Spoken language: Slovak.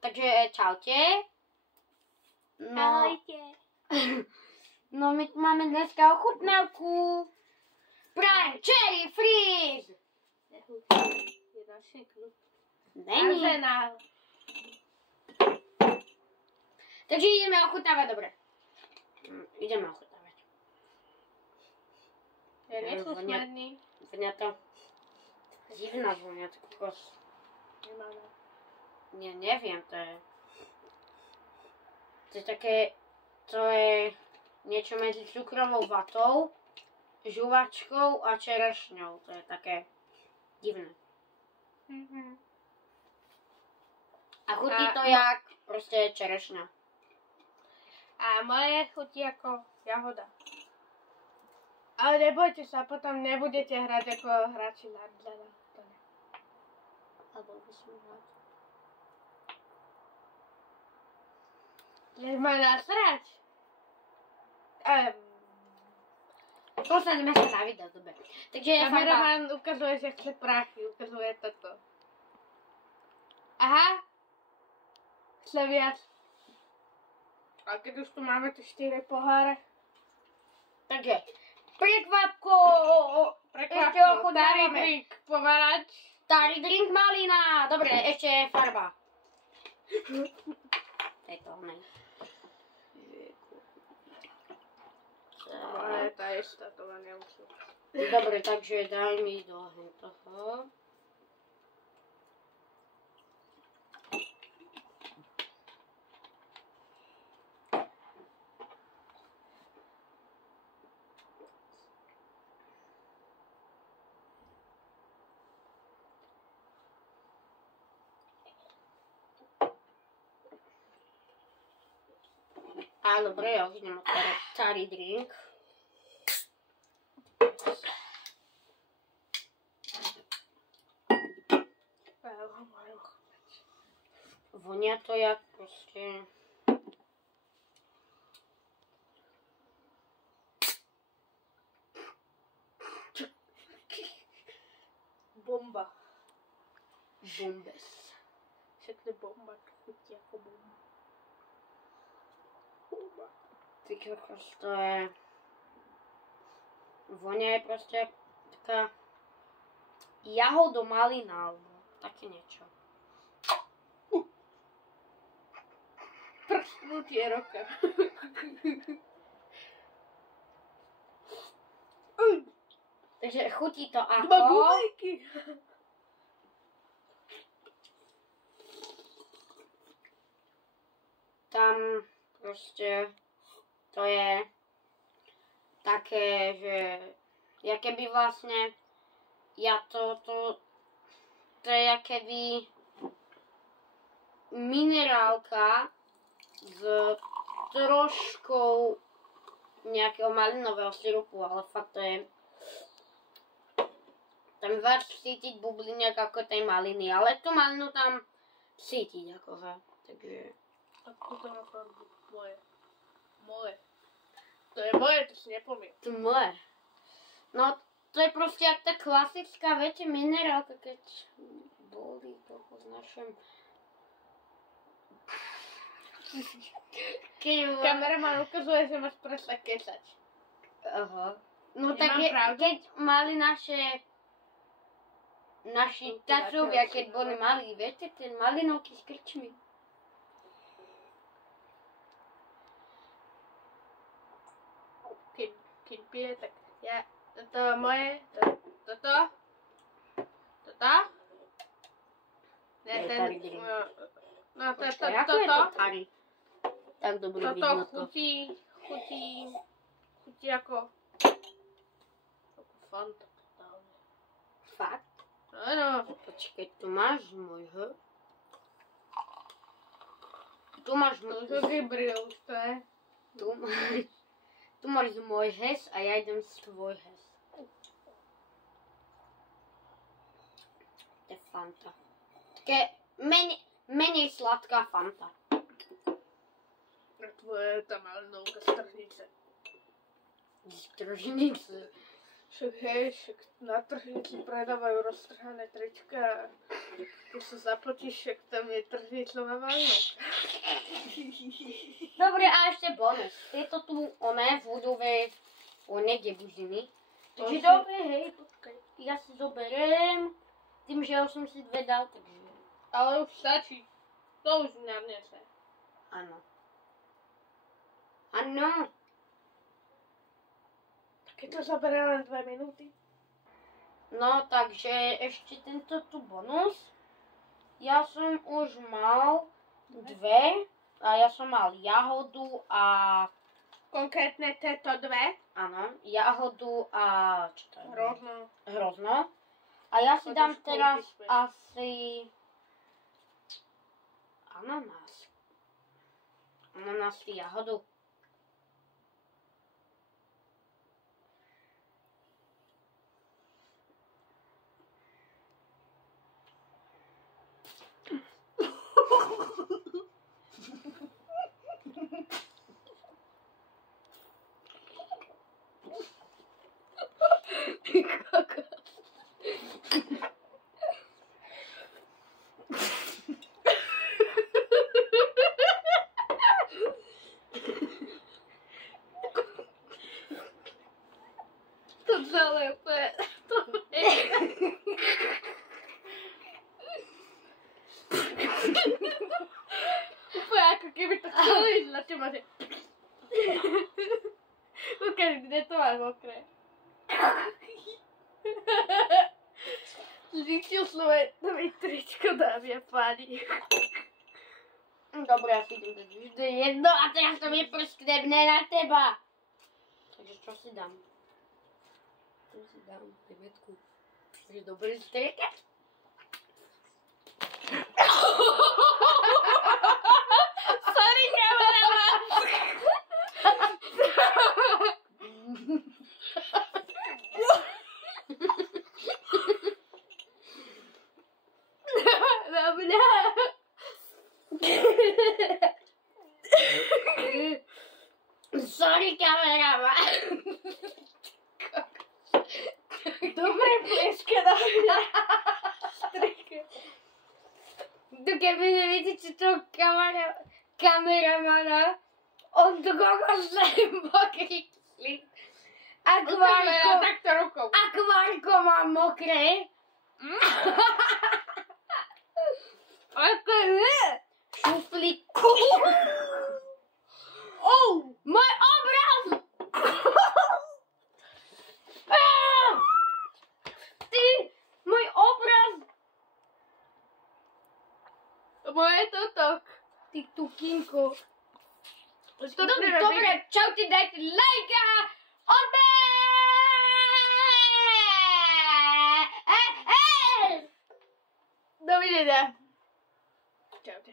Takže čaute. No, Ahojte. no my tu máme dneska ochutnávku. Prime Cherry Freeze. Je naše klub. Není. Arsenal. Takže ideme ochutnávať, dobre. Ideme ochutnávať. Ja nie sú smedný. Vonia to divná vonia, to kokos. Nemáme. Nie, neviem, to je také, to je niečo medzi cukrovou vatou, žuvačkou a čerešňou. To je také divné. A chutí to jak proste čerešňa. A moje chutí ako jahoda. Ale nebojte sa, potom nebudete hrať ako hráči na dlana. Alebo musím hrať. Nech ma nasrať. Posadíme sa na video, dobre. Takže ja farba. Kameraman ukazuje, že chce prachy, ukazuje toto. Aha. Chce viac. A keď už tu máme tie 4 poháre. Takže, prekvapko. Ešte Starý ochutnávame. drink, pomarač. Starý drink malina. Dobre, ešte farba. Tejto onej. Ale tá istá, to ma nemusí. Dobre, takže daj mi do toho. A dobre, ja už idem otvárať starý drink. Vonia to jak proste... Bomba. Bombes. Všetko bomba, chutí ako bomba. Ty kokos, to je... Vonia je proste taká... jahodo-malina, alebo také niečo. Prsknutie roka. Takže chutí to ako... Dva bubajky. Tam proste to je také, že ja keby vlastne to je keby minerálka s troškou nejakého malinového sirupu, ale fakt to je tam viac cítiť bubliniak ako tej maliny, ale tú malinu tam cítiť akože, takže... A toto má farbu. Moje. To je moje, to si nepomiem. To moje. No, to je proste jak tá klasická, viete, minerálka, keď boli trochu s našim... Kameraman ukazuje, že máš prestať kecať. Aha. No Nemám tak pravdu? keď mali naši tacovia, keď boli malí, viete, ten malinovky s krčmi. Keď pije, tak ja, toto moje, toto. Ne, Je ten, tady drink. no Počkaj, ako je to toto. tady? Tak dobre Toto vidno to. chutí ako Fanta totálne. Fakt? Áno. Počkaj, tu máš môj, Tu máš môj... To vybril už to je. Tu máš môj hes a ja idem s tvoj hes. To je Fanta. Také menej sladká Fanta. A tvoje je tá malinovka z tržnice. Z tržnice. Však hej, však na tržnici predávajú roztrhané trička. Keď sa zapotíš, však tam je tržnicová vážnosť. Dobre, a ešte bonus. Tieto tu, one, budové, niekde buziny. Takže dobre, hej, počkaj. Ja si zoberiem, tým, že už som si dve dal, takže... Ale už stačí. To už mňa nese. Áno. Áno. Keď to zaberá len 2 minúty. No, takže ešte tento tu bonus. Ja som už mal dve. A ja som mal jahodu a... Konkrétne tieto dve. Áno, jahodu a... Čo to je? Hrozno. Hrozno. A ja si To dám trošku teraz upíšme. asi... Ananás. Ananás i jahodu. To celé úplne... Úplne ako keby to chcelo ísť na teba, že... Ukáž, kde to máš mokré. Zničil svoje nové tričko, dámy a páni. Dobre, ja si idem dať vždy jedno a teraz to vyprskne na teba. Takže čo si dám? Tu si dám 9. Je dobrý strikať? Sorry, kameraman. Na mňa. Sorry, kameraman. Dobre plieska na mňa. Strike. Tu keby nevidíte toho kameramana, on tu kokosne mokrý slip. Ukážme takto rukou. Akvárko mám mokré. Ako je? Šuflíku. Môj obraz! Ty, môj obraz! Moje toto. Ty tukinko. Dobre, Dobre, čaute, dajte like a odber! Dovidenia. Čaute.